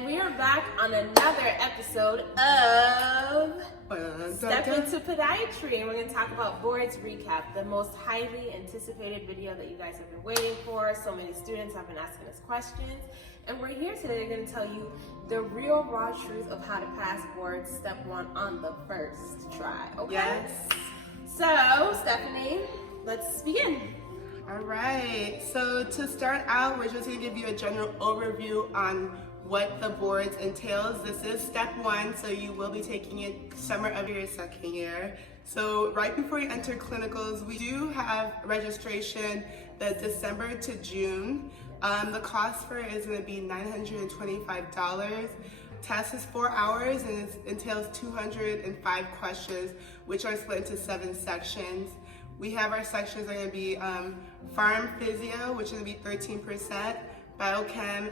And we are back on another episode of Step Into Podiatry. And we're going to talk about boards recap, the most highly anticipated video that you guys have been waiting for. So many students have been asking us questions. And we're here today going to tell you the real raw truth of how to pass boards step 1 on the first try. Okay? Yes. So, Stephanie, let's begin. All right. So to start out, we're just going to give you a general overview on what the boards entails. This is step 1, so you will be taking it summer of your second year. So right before you enter clinicals, we do have registration the December to June. The cost for it is going to be $925. Test is 4 hours and it entails 205 questions, which are split into 7 sections. We have our sections are going to be Pharm Physio, which is going to be 13%. Biochem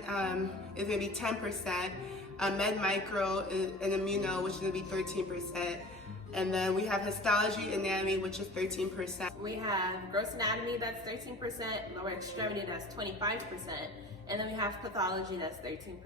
is going to be 10%. Med Micro and Immuno, which is going to be 13%. And then we have Histology Anatomy, which is 13%. We have Gross Anatomy, that's 13%. Lower Extremity, that's 25%. And then we have Pathology, that's 13%.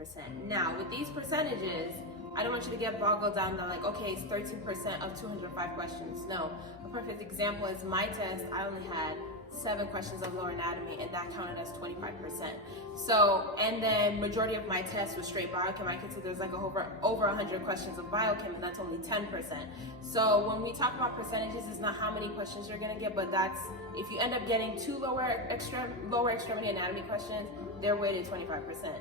Now, with these percentages, I don't want you to get boggled down to like, okay, it's 13% of 205 questions. No, a perfect example is my test. I only had 7 questions of lower anatomy, and that counted as 25%. So, and then majority of my test was straight biochem. I could say there's like over 100 questions of biochem, and that's only 10%. So when we talk about percentages, it's not how many questions you're gonna get, but that's, if you end up getting 2 lower extremity anatomy questions, they're weighted 25%.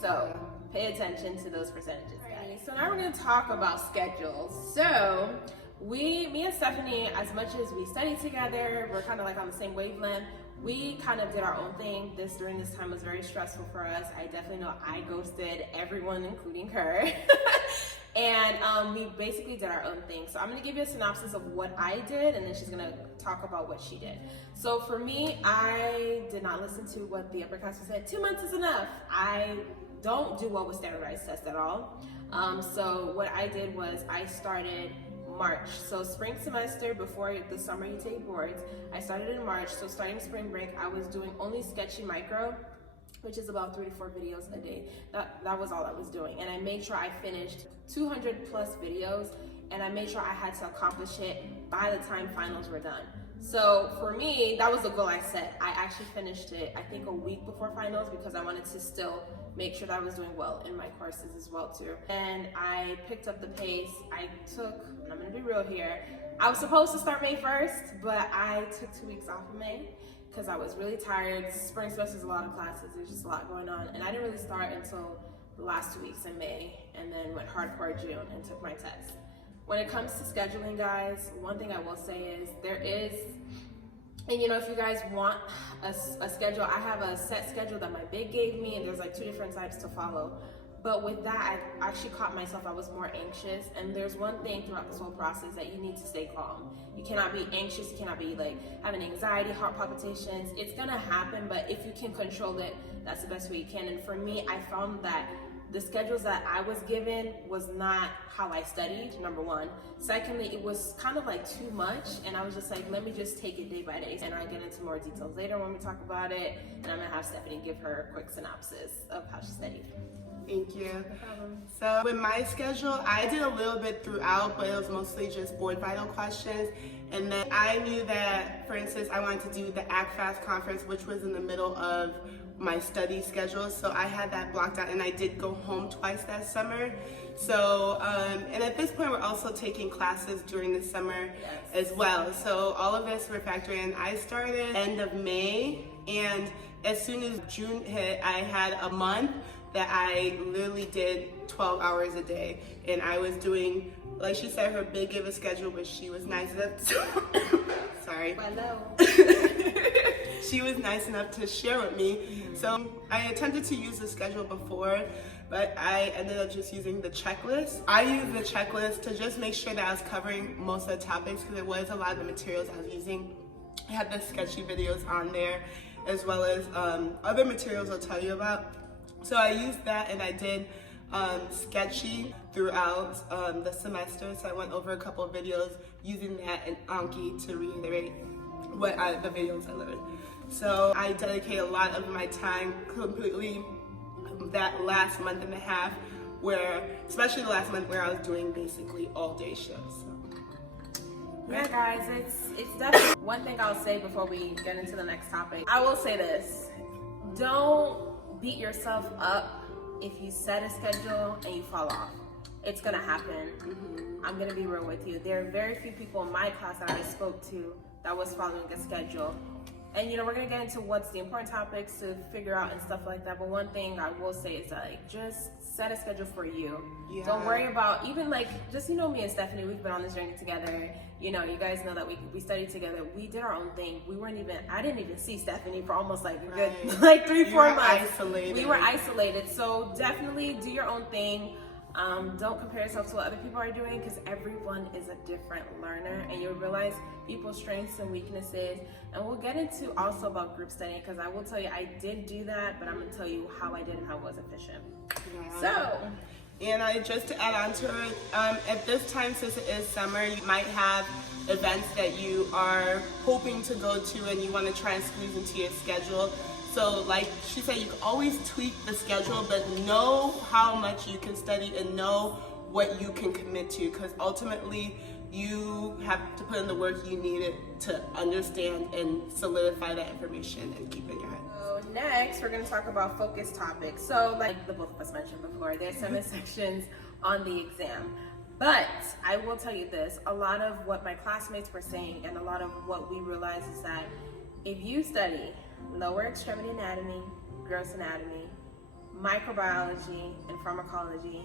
So pay attention to those percentages, guys. So now we're gonna talk about schedules. So me and Stephanie, as much as we study together, we're kind of like on the same wavelength. We kind of did our own thing. During this time was very stressful for us. I definitely know I ghosted everyone, including her. And we basically did our own thing. So I'm gonna give you a synopsis of what I did, and then she's gonna talk about what she did. So for me, I did not listen to what the upperclassmen said. 2 months is enough. I don't do well with standardized tests at all. So what I did was I started March. So spring semester, before the summer you take boards, I started in March. So starting spring break, I was doing only Sketchy Micro, which is about 3 to 4 videos a day. That was all I was doing. And I made sure I finished 200 plus videos, and I made sure I had to accomplish it by the time finals were done. So for me, that was the goal I set. I actually finished it, I think, a week before finals, because I wanted to still make sure that I was doing well in my courses as well too. And I picked up the pace. I took, and I'm gonna be real here, I was supposed to start May 1st, but I took 2 weeks off of May because I was really tired. Spring semester is a lot of classes, there's just a lot going on. And I didn't really start until the last 2 weeks in May, and then went hardcore June and took my test. When it comes to scheduling, guys, one thing I will say is there is, and you know, if you guys want a schedule, I have a set schedule that my big gave me, and there's like 2 different types to follow. But with that, I actually caught myself, I was more anxious. And there's one thing throughout this whole process, that you need to stay calm. You cannot be anxious, you cannot be like having anxiety, heart palpitations. It's gonna happen, but if you can control it, that's the best way you can. And for me, I found that the schedules that I was given was not how I studied, number 1. Secondly, it was kind of like too much, and I was just like, let me just take it day by day. And I'll get into more details later when we talk about it, and I'm gonna have Stephanie give her a quick synopsis of how she studied. Thank you. No problem. So with my schedule, I did a little bit throughout, but it was mostly just board vital questions. And then I knew that, for instance, I wanted to do the ACFAS conference, which was in the middle of my study schedule. So I had that blocked out, and I did go home twice that summer. So, and at this point, we're also taking classes during the summer as well. So all of this we're factoring in. I started end of May, and as soon as June hit, I had a month that I literally did 12 hours a day. And I was doing, like she said, her big give a schedule, but she was nice enough to, sorry. Hello. She was nice enough to share with me. So I attempted to use the schedule before, but I ended up just using the checklist. I used the checklist to just make sure that I was covering most of the topics, because it was a lot of the materials I was using. I had the Sketchy videos on there, as well as other materials I'll tell you about. So I used that, and I did Sketchy throughout the semester. So I went over a couple of videos using that and Anki to reiterate the videos I learned. So I dedicate a lot of my time completely that last month and a half where, especially the last month where I was doing basically all day shifts. So. Yeah, guys, it's definitely one thing I'll say before we get into the next topic. I will say this: don't beat yourself up if you set a schedule and you fall off. It's gonna happen. I'm gonna be real with you. There are very few people in my class that I spoke to that was following a schedule. And we're gonna get into what's the important topics to figure out and stuff like that. But one thing I will say is that just set a schedule for you. Yeah. Don't worry about even just me and Stephanie, we've been on this journey together. You guys know that we studied together. We did our own thing. I didn't even see Stephanie for almost a good 3-4 months. Isolated. We were isolated. So definitely do your own thing. Don't compare yourself to what other people are doing, because everyone is a different learner, and you'll realize people's strengths and weaknesses. And we'll get into also about group studying, because I will tell you I did do that, but I'm going to tell you how I did and how it was efficient. Yeah. And just to add on to it, at this time, since it is summer, you might have events that you are hoping to go to and you want to try and squeeze into your schedule. So like she said, you can always tweak the schedule, but know how much you can study and know what you can commit to, because ultimately you have to put in the work you needed to understand and solidify that information and keep it in your head. So next, we're going to talk about focus topics. So like the both of us mentioned before, there's 7 sections on the exam. But I will tell you this, a lot of what my classmates were saying and a lot of what we realized is that if you study lower extremity anatomy, gross anatomy, microbiology, and pharmacology,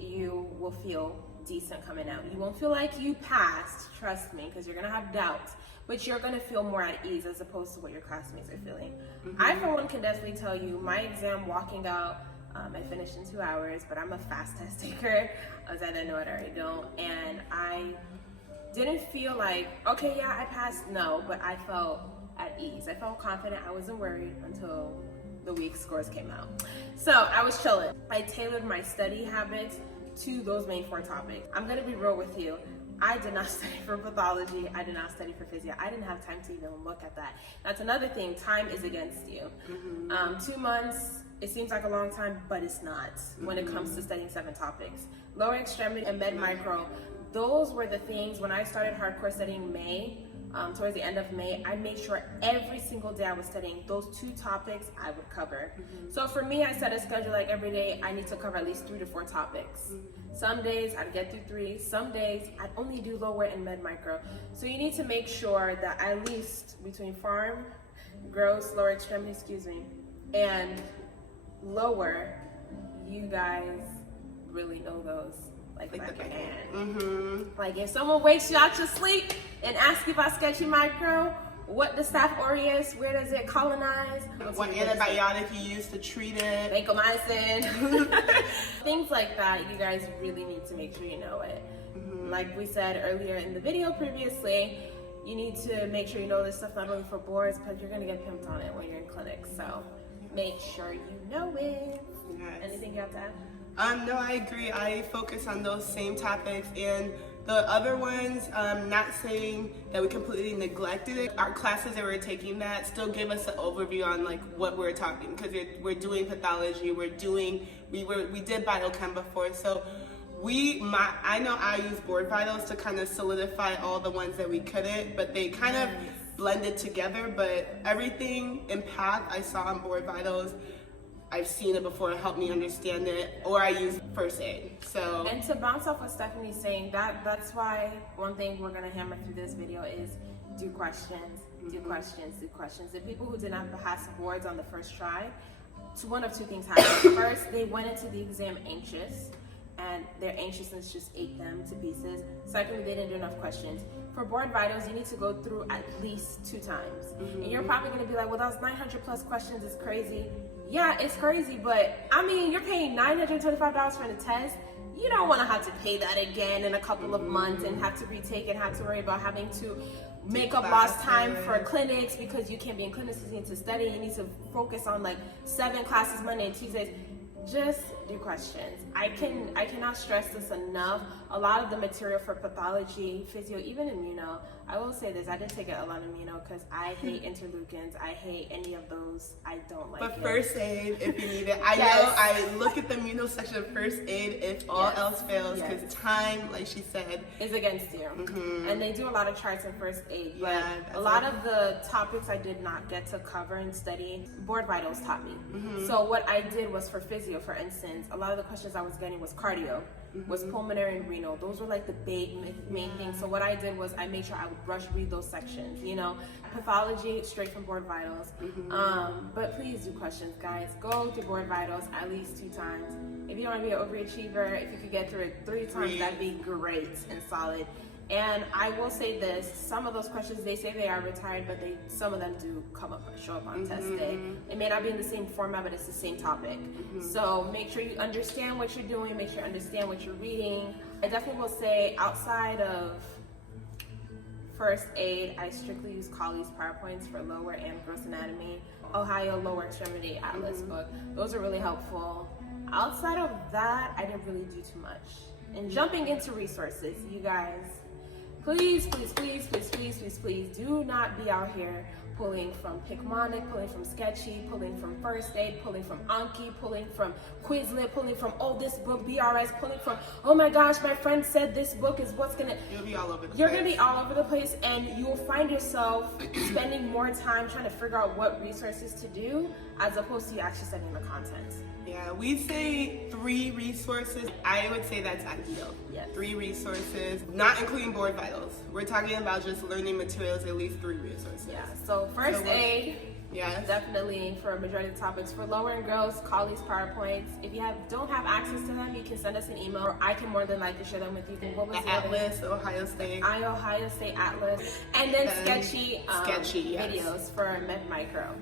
you will feel decent coming out. You won't feel like you passed, trust me, because you're going to have doubts, but you're going to feel more at ease as opposed to what your classmates are feeling. I, for one, can definitely tell you my exam walking out, I finished in 2 hours, but I'm a fast test taker. I was either know it or I don't, and I didn't feel like, okay, yeah, I passed, no, but I felt at ease. I felt confident. I wasn't worried until the week scores came out. So I was chilling. I tailored my study habits to those main 4 topics. I'm gonna be real with you. I did not study for pathology. I did not study for physio. I didn't have time to even look at that. That's another thing. Time is against you. 2 months, it seems like a long time, but it's not when it comes to studying 7 topics. Lower extremity and med micro, those were the things when I started hardcore studying May. Towards the end of May, I made sure every single day I was studying those 2 topics I would cover. So for me, I set a schedule like every day I need to cover at least 3 to 4 topics. Some days I'd get through 3, some days I'd only do lower and med micro. So you need to make sure that at least between Pharm, gross, lower extremity, and lower, you guys really know those like the back of your hand. Like if someone wakes you out your sleep and asks you about Sketchy micro, what the Staph aureus, where does it colonize? What antibiotic you use to treat it? Vancomycin. Things like that, you guys really need to make sure you know it. Like we said earlier in the video previously, you need to make sure you know this stuff not only for boards, but you're gonna get pimped on it when you're in clinic. So make sure you know it. Yes. Anything you have to add? No, I agree. I focus on those same topics, and the other ones, not saying that we completely neglected it. Our classes that we're taking that still give us an overview on like what we're talking, because we're doing pathology, we did biochem before, so I know I use board vitals to kind of solidify all the ones that we couldn't, but they kind of blended together. But everything in path I saw on board vitals, I've seen it before, it helped me understand it, or I use first aid. So, and to bounce off what Stephanie's saying, that's why one thing we're gonna hammer through this video is do questions, do questions, do questions. The people who did not pass boards on the first try, one of 2 things happened. First, they went into the exam anxious, and their anxiousness just ate them to pieces. Secondly, they didn't do enough questions. For board vitals, you need to go through at least 2 times. And you're probably gonna be like, well, that's 900 plus questions, it's crazy. Yeah, it's crazy, but I mean, you're paying $925 for the test. You don't want to have to pay that again in a couple of months and have to retake and have to worry about having to make up lost time for clinics because you can't be in clinics, you need to study, you need to focus on like 7 classes Monday and Tuesdays. Just do questions. I cannot stress this enough. A lot of the material for pathology, physio, even immuno, I will say this, I did take a lot of amino because I hate interleukins. I hate any of those. I don't like it. But first aid, if you need it. I Yes. know I look at the immuno section of first aid if all Yes. else fails, because Yes. time, like she said, is against you. And they do a lot of charts in first aid, but Yeah, that's a lot of the topics I did not get to cover and study, board vitals taught me. So what I did was for physio, for instance, a lot of the questions I was getting was cardio, was pulmonary and renal. Those were like the big main things. So what I did was I made sure I would brush read those sections, you know. Pathology, straight from board vitals. But please do questions, guys. Go through board vitals at least 2 times. If you don't want to be an overachiever, if you could get through it 3 times, that'd be great and solid. And I will say this, some of those questions, they say they are retired, but some of them do show up on test day. It may not be in the same format, but it's the same topic. So make sure you understand what you're doing, make sure you understand what you're reading. I definitely will say outside of first aid, I strictly use Colley's PowerPoints for lower and gross anatomy, Ohio lower extremity atlas book. Those are really helpful. Outside of that, I didn't really do too much. And jumping into resources, you guys, please do not be out here pulling from Picmonic, pulling from Sketchy, pulling from First Aid, pulling from Anki, pulling from Quizlet, pulling from, oh, this book, BRS, pulling from, oh my gosh, my friend said this book is what's gonna... you'll be all over the place. You're gonna be all over the place, and you'll find yourself spending more time trying to figure out what resources to do as opposed to you actually studying the content. Yeah, we say 3 resources. I would say that's ideal. Yes. 3 resources, not including board vitals. We're talking about just learning materials, at least 3 resources. Yeah, so first aid, yes. definitely for a majority of the topics. For lower and gross, Colley's PowerPoints. If you don't have access to them, you can send us an email, or I can more than likely share them with you. What was The Atlas, Ohio State. Ohio State Atlas. And then Sketchy, yes. videos for Med Micro.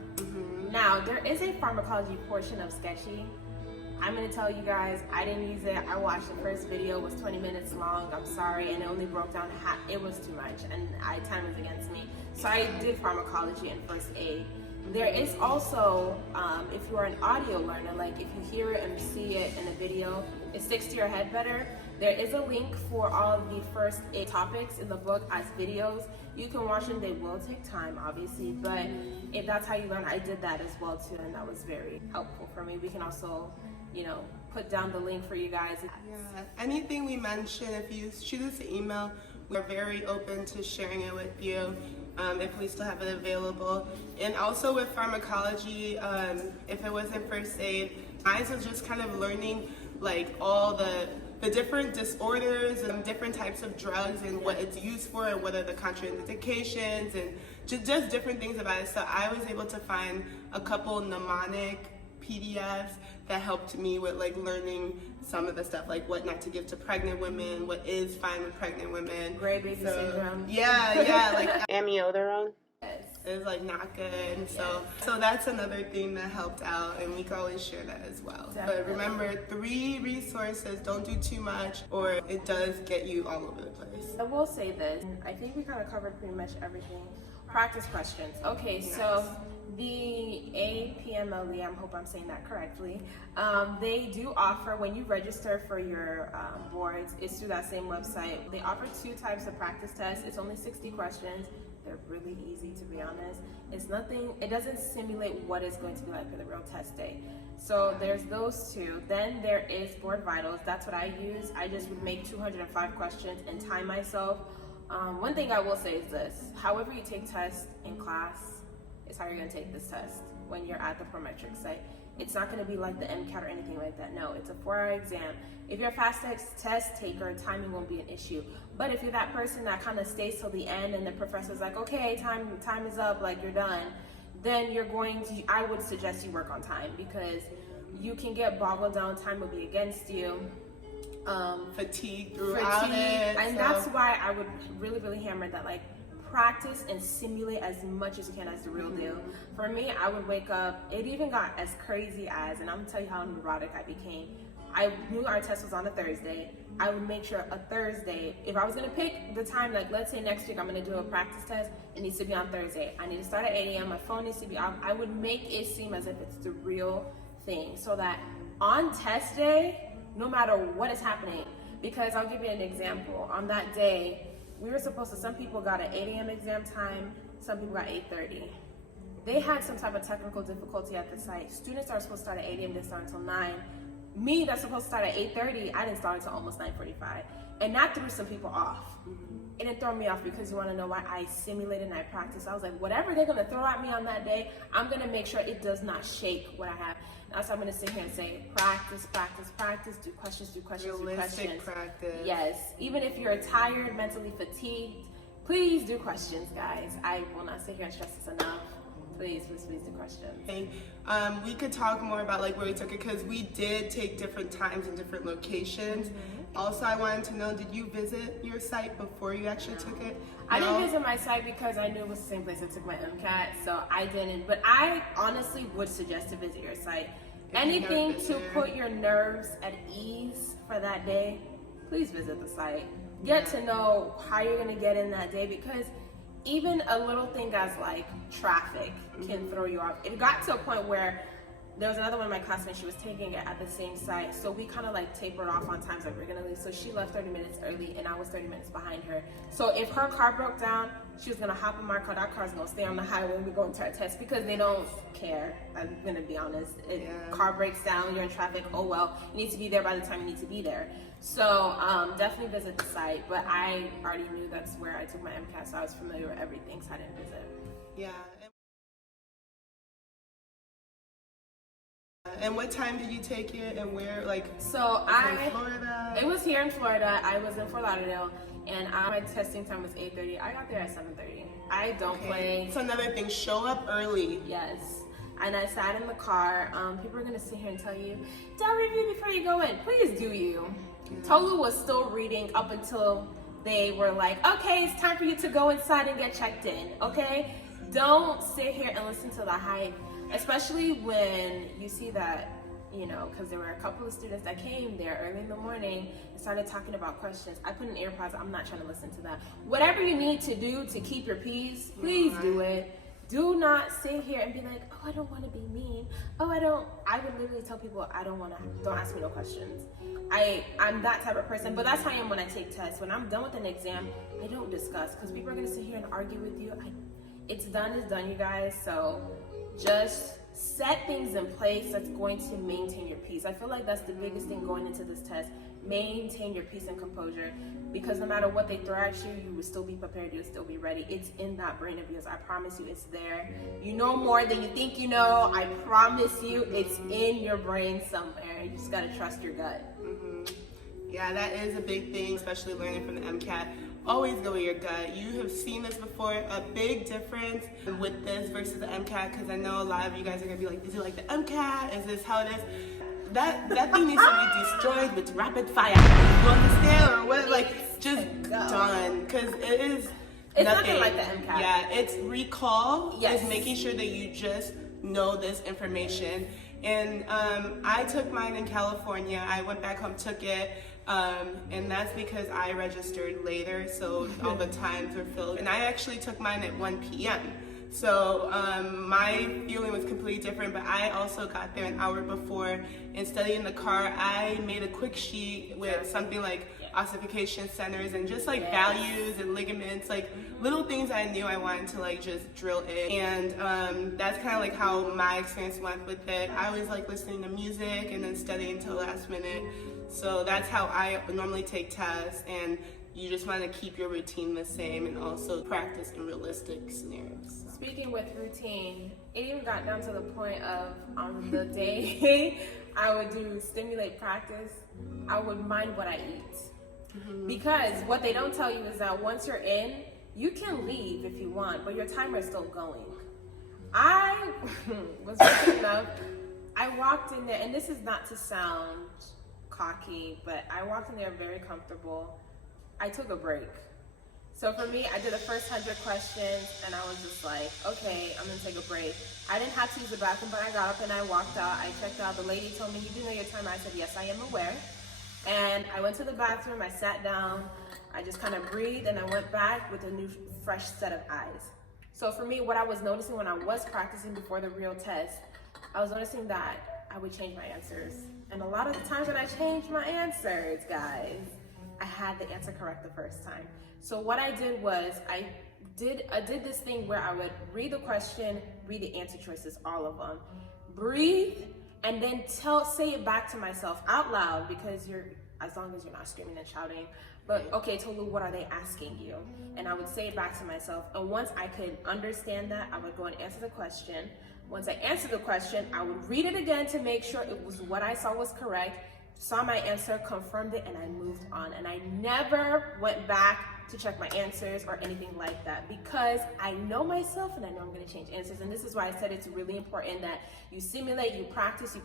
Now, there is a pharmacology portion of Sketchy. I'm going to tell you guys, I didn't use it. I watched the first video, it was 20 minutes long. I'm sorry, and it only broke down half. It was too much, and time was against me. So I did pharmacology and first aid. There is also, if you are an audio learner, like if you hear it and see it in a video, it sticks to your head better. There is a link for all of the first aid topics in the book as videos. You can watch them. They will take time, obviously, but if that's how you learn, I did that as well too, and that was very helpful for me. We can also, you know, put down the link for you guys. Yeah, anything we mention, if you shoot us an email, we're very open to sharing it with you. If we still have it available. And also with pharmacology, if it wasn't first aid, mine was just kind of learning like all the different disorders and different types of drugs and what it's used for and what are the contraindications and just different things about it. So I was able to find a couple mnemonic PDFs that helped me with like learning some of the stuff, like what not to give to pregnant women, what is fine with pregnant women. Gray baby syndrome. Yeah, like amiodarone. it's like not good. So that's another thing that helped out, and we can always share that as well. Definitely. But remember, 3 resources, don't do too much or it does get you all over the place. I will say this, I think we kind of covered pretty much everything. Practice questions. Okay, so the Apmle, I hope I'm saying that correctly, they do offer, when you register for your boards, it's through that same website. They offer 2 types of practice tests. It's only 60 questions. They're really easy, to be honest. It's nothing, it doesn't simulate what it's going to be like for the real test day. So there's those 2. Then there is board vitals. That's what I use. I just would make 205 questions and time myself. One thing I will say is this: however you take tests in class is how you're going to take this test when you're at the Prometric site. It's not going to be like the MCAT or anything like that. No, it's a 4-hour exam. If you're a fast test taker, timing won't be an issue. But if you're that person that kind of stays till the end and the professor's like, okay, time is up, like you're done, then you're going to, I would suggest you work on time, because you can get boggled down, time will be against you. Fatigue throughout it. And that's why I would really hammer that, like, practice and simulate as much as you can as the real deal. For me, I would wake up, it even got as crazy as, and I'm gonna tell you how neurotic I became. I knew our test was on a Thursday. I would make sure a Thursday, if I was gonna pick the time, like let's say next week I'm gonna do a practice test, it needs to be on Thursday. I need to start at 8 a.m., my phone needs to be off. I would make it seem as if it's the real thing, so that on test day, no matter what is happening, because I'll give you an example. On that day, we were supposed to, some people got an 8 a.m. exam time, some people got 8:30. They had some type of technical difficulty at the site. Students are supposed to start at 8 a.m., didn't start until 9. Me, that's supposed to start at 8:30, I didn't start until almost 9:45. And that threw some people off. It didn't throw me off because you want to know why I simulated and I practiced. I was like, whatever they're going to throw at me on that day, I'm going to make sure it does not shake what I have. Now, so I'm going to sit here and say, practice, practice, practice, do questions, do questions, Realistic do questions. practice. Yes. Even if you're tired, mentally fatigued, please do questions, guys. I will not sit here and stress this enough. Please, please, please do questions. And we could talk more about like where we took it, because we did take different times and different locations. Also, I wanted to know, did you visit your site before you actually took it? I didn't visit my site because I knew it was the same place I took my MCAT, so I didn't. But I honestly would suggest to visit your site. Anything to put your nerves at ease for that day, please visit the site. Get to know how you're going to get in that day, because even a little thing as like traffic can throw you off. It got to a point where there was another one of my classmates, she was taking it at the same site, so we kind of like tapered off on times that we were gonna leave. So she left 30 minutes early and I was 30 minutes behind her. So if her car broke down, she was gonna hop in my car, that car's gonna stay on the highway when we go into our test, because they don't care. I'm gonna be honest. Car breaks down, you're in traffic, oh well, you need to be there by the time you need to be there. So definitely visit the site, but I already knew that's where I took my MCAT, so I was familiar with everything, so I didn't visit. Yeah. And what time did you take it, and where, like? So in Florida? It was here in Florida. I was in Fort Lauderdale, and my testing time was 8:30. I got there at 7:30. I don't play. It's another thing. Show up early. Yes. And I sat in the car. People are gonna sit here and tell you, don't review before you go in. Please do you. Tolu was still reading up until they were like, okay, it's time for you to go inside and get checked in. Okay? Don't sit here and listen to the hype. Especially when you see that, you know, because there were a couple of students that came there early in the morning and started talking about questions. I put in AirPods, I'm not trying to listen to that. Whatever you need to do to keep your peace, please do it. Do not sit here and be like, oh, I don't want to be mean. Oh, I would literally tell people, don't ask me no questions. I'm that type of person, but that's how I am when I take tests. When I'm done with an exam, I don't discuss, because people are going to sit here and argue with you. It's done, you guys, so just set things in place that's going to maintain your peace. I feel like that's the biggest thing going into this test. Maintain your peace and composure, because no matter what they throw at you, you will still be prepared, you'll still be ready. It's in that brain of yours. I promise you, it's there. You know more than you think you know. I promise you, it's in your brain somewhere. You just gotta trust your gut. Yeah, that is a big thing, especially learning from the MCAT. Always go with your gut. You have seen this before, a big difference with this versus the MCAT, because I know a lot of you guys are gonna be like, is it like the MCAT? Is this how it is? That thing needs to be destroyed with rapid fire. You understand? Or what? Like, just done. Because it's nothing like the MCAT. Yeah, it's recall. Yes. It's making sure that you just know this information. And I took mine in California. I went back home, took it. And that's because I registered later, so all the times were filled. And I actually took mine at 1 p.m. So my feeling was completely different, but I also got there an hour before and studied in the car. I made a quick sheet with something like ossification centers and just like values and ligaments, like little things I knew I wanted to like just drill in. And that's kind of like how my experience went with it. I always like listening to music and then studying until the last minute. So that's how I normally take tests, and you just want to keep your routine the same and also practice in realistic scenarios. Speaking with routine, it even got down to the point of on the day I would do stimulate practice, I would mind what I eat. Because what they don't tell you is that once you're in, you can leave if you want, but your timer is still going. I was lucky enough, I walked in there, and this is not to sound cocky, but I walked in there very comfortable. I took a break. So for me, I did the first 100 questions, and I was just like, okay, I'm gonna take a break. I didn't have to use the bathroom, but I got up and I walked out. I checked out. The lady told me, you do know your timer? I said, yes, I am aware. And I went to the bathroom, I sat down, I just kind of breathed, and I went back with a new, fresh set of eyes. So for me, what I was noticing when I was practicing before the real test, I was noticing that I would change my answers. And a lot of the times when I changed my answers, guys, I had the answer correct the first time. So what I did was I did this thing where I would read the question, read the answer choices, all of them, breathe, and then say it back to myself out loud, because as long as you're not screaming and shouting. But okay, Tolu, what are they asking you? And I would say it back to myself. And once I could understand that, I would go and answer the question. Once I answered the question, I would read it again to make sure it was what I saw was correct, saw my answer, confirmed it, and I moved on. And I never went back to check my answers or anything like that, because I know myself and I know I'm going to change answers. And this is why I said it's really important that you simulate, you practice, you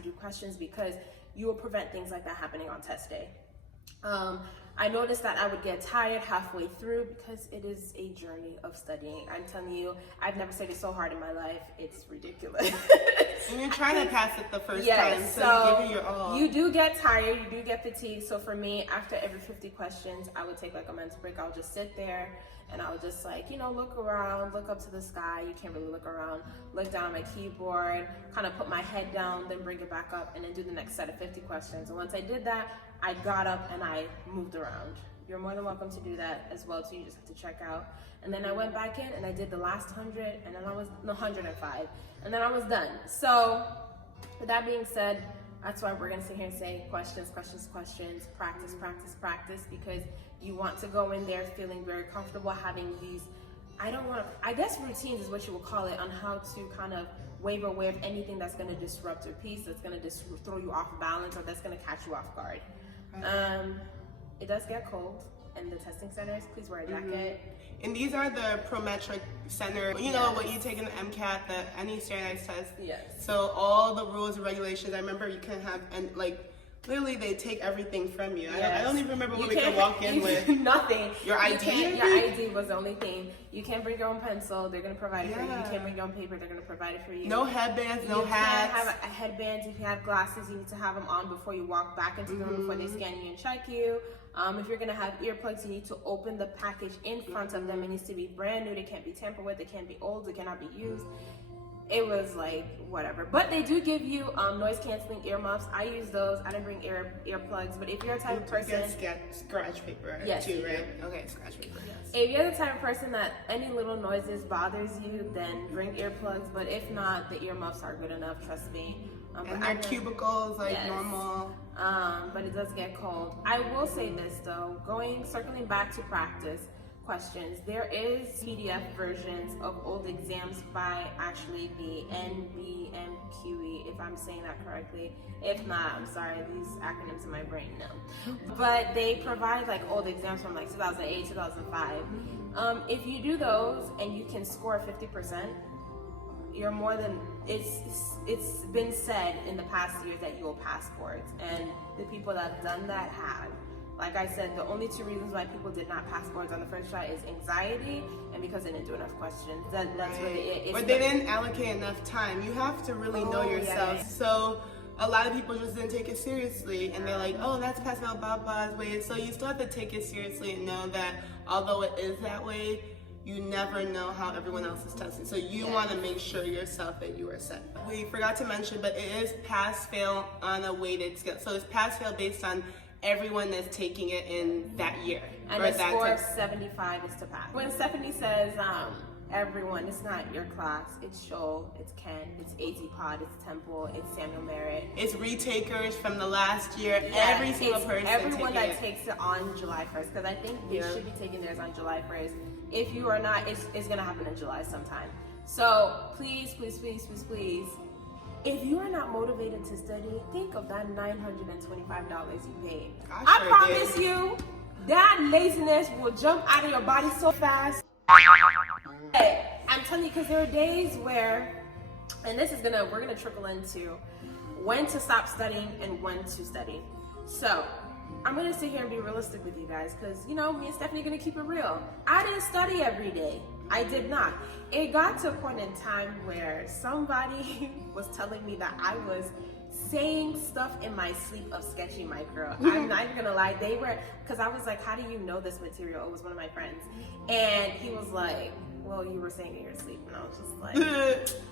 do questions, because you will prevent things like that happening on test day. I noticed that I would get tired halfway through, because it is a journey of studying. I'm telling you, I've never studied so hard in my life. It's ridiculous. And you're trying to pass it the first yes, time, so you give it your all. You do get tired, you do get fatigued. So for me, after every 50 questions, I would take like a mental break. I would just sit there and I would just look around, look up to the sky. You can't really look around. Look down at my keyboard, kind of put my head down, then bring it back up, and then do the next set of 50 questions. And once I did that, I got up and I moved around. You're more than welcome to do that as well too. You just have to check out. And then I went back in and I did the last 100, and then 105, and then I was done. So with that being said, that's why we're gonna sit here and say questions, practice, because you want to go in there feeling very comfortable, having these, I guess routines is what you would call it, on how to kind of wave away of anything that's gonna disrupt your piece, that's gonna throw you off balance, or that's gonna catch you off guard. It does get cold in the testing centers. Please wear a jacket. And these are the Prometric Center. You know what you take in the MCAT, any standardized test. Yes. So all the rules and regulations. I remember you can have, and literally they take everything from you. Yes. I don't even remember what we can walk in with. Nothing. Your ID? Your ID was the only thing. You can't bring your own pencil. They're gonna provide it for you. You can't bring your own paper. They're gonna provide it for you. No headbands, no hats. You can't have headbands. If you have glasses, you need to have them on before you walk back into the room, before they scan you and check you. If you're gonna have earplugs, you need to open the package in front of them. It needs to be brand new. They can't be tampered with. They can't be old. They cannot be used. It was whatever. But they do give you noise canceling earmuffs. I use those. I didn't bring earplugs. But if you're a type of person, scratch paper too, right? Okay, scratch paper. Yes. If you're the type of person that any little noises bothers you, then bring earplugs. But if not, the earmuffs are good enough. Trust me. And they're cubicles normal. But it does get cold. I will say this though, circling back to practice questions, there is PDF versions of old exams by actually the NBMQE, if I'm saying that correctly. If not, I'm sorry, these acronyms in my brain, no. But they provide old exams from 2008, 2005. If you do those and you can score 50%, you're more than, it's been said in the past years that you'll pass boards, and the people that have done that have. Like I said, the only two reasons why people did not pass boards on the first try is anxiety and because they didn't do enough questions. That's really it. Or they didn't allocate enough time. You have to really know yourself. Yeah. So a lot of people just didn't take it seriously, and they're like, oh, that's passing out Baba's way. So you still have to take it seriously and know that although it is that way, you never know how everyone else is testing. So you want to make sure yourself that you are set. We forgot to mention, but it is pass-fail on a weighted scale. So it's pass-fail based on everyone that's taking it in that year. And the score of 75 is to pass. When Stephanie says everyone, it's not your class, it's Shoal, it's Ken, it's AZ Pod, it's Temple, it's Samuel Merritt. It's retakers from the last year. Yeah, every single person. Everyone that takes it on July 1st, because I think they should be taking theirs on July 1st. If you are not, it's gonna happen in July sometime. So please, please, please, please, please, if you are not motivated to study, think of that $925 you paid. I promise you, that laziness will jump out of your body so fast. I'm telling you, because there are days where, and we're gonna trickle into when to stop studying and when to study. So I'm gonna sit here and be realistic with you guys, because me and Stephanie are gonna keep it real. I didn't study every day. I did not. It got to a point in time where somebody was telling me that I was saying stuff in my sleep of Sketchy Micro. I'm not even gonna lie, because I was like, how do you know this material? It was one of my friends. And he was like, well, you were saying in your sleep. And I was just like,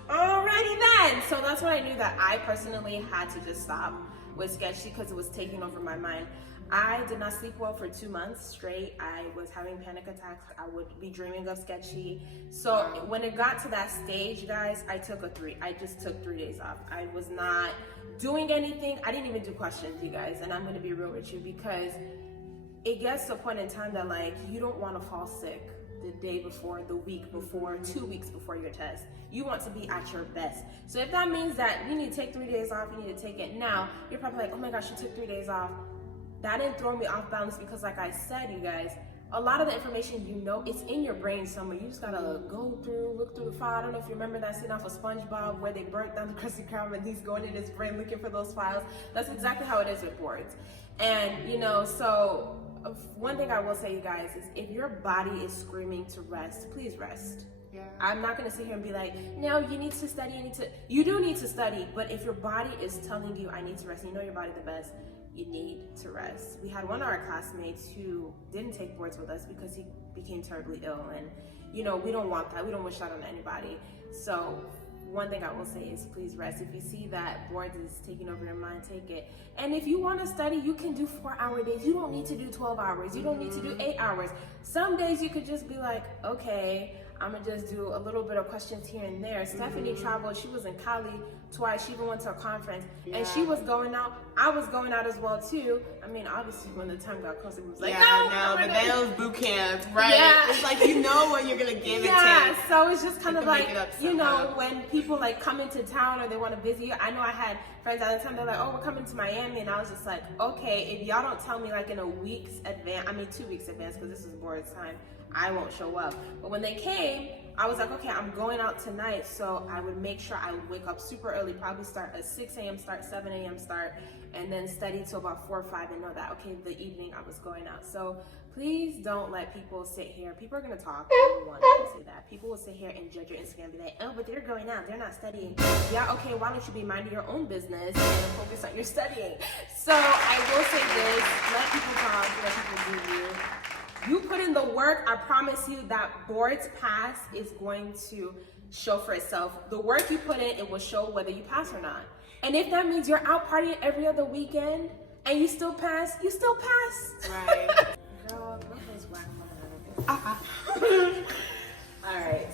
alrighty then. So that's when I knew that I personally had to just stop with Sketchy, because it was taking over my mind. I did not sleep well for 2 months straight. I was having panic attacks. I would be dreaming of Sketchy. So when it got to that stage, guys, I just took 3 days off. I was not doing anything. I didn't even do questions, you guys. And I'm gonna be real with you, because it gets to a point in time that like, you don't wanna fall sick the day before, the week before, 2 weeks before your test. You want to be at your best. So if that means that you need to take 3 days off, you need to take it now. You're probably like, oh my gosh, you took 3 days off. That didn't throw me off balance, because like I said, you guys, a lot of the information, you know, it's in your brain somewhere. You just gotta go through, look through the file. I don't know if you remember that scene off of SpongeBob where they burnt down the Krusty Krab and he's going in his brain looking for those files. That's exactly how it is with boards. And you know, so one thing I will say, you guys, is if your body is screaming to rest, please rest. Yeah. I'm not gonna sit here and be like, no, you need to study, you do need to study, but if your body is telling you I need to rest, and you know your body the best, you need to rest. We had one of our classmates who didn't take boards with us because he became terribly ill, and you know, we don't want that. We don't wish that on anybody. So one thing I will say is please rest. If you see that boards is taking over your mind, take it. And if you want to study, you can do 4-hour days. You don't need to do 12 hours. You don't need to do 8 hours. Some days you could just be like, okay, I'm gonna just do a little bit of questions here and there. Stephanie traveled. She was in Cali twice. She even went to a conference, and she was going out. I was going out as well too. I mean, obviously when the time got closer, it was like, no, but then it was boot camp, right? Yeah. It's like, you know what you're gonna give and Yeah, take. so it's just kind of like, you know, somehow. when people like come into town or they want to visit you. I know I had friends at the time, they're like, oh, we're coming to Miami, and I was just like, okay, if y'all don't tell me like in a week's advance, I mean 2 weeks advance, because this is board time, I won't show up. But when they came, I was like, okay, I'm going out tonight, so I would make sure I would wake up super early, probably start at 6 a.m. start, 7 a.m. start, and then study till about 4 or 5 and know that, okay, the evening I was going out. So please don't let people sit here. People are going to talk. Everyone will say that. People will sit here and judge your Instagram and be like, oh, but they're going out. They're not studying. Yeah, okay, why don't you be minding your own business and focus on your studying? So I will say this. Let people talk. Let people do you. You put in the work, I promise you that boards pass is going to show for itself. The work you put in, it will show whether you pass or not. And if that means you're out partying every other weekend and you still pass, you still pass. Right. Girl, my face whack. All right.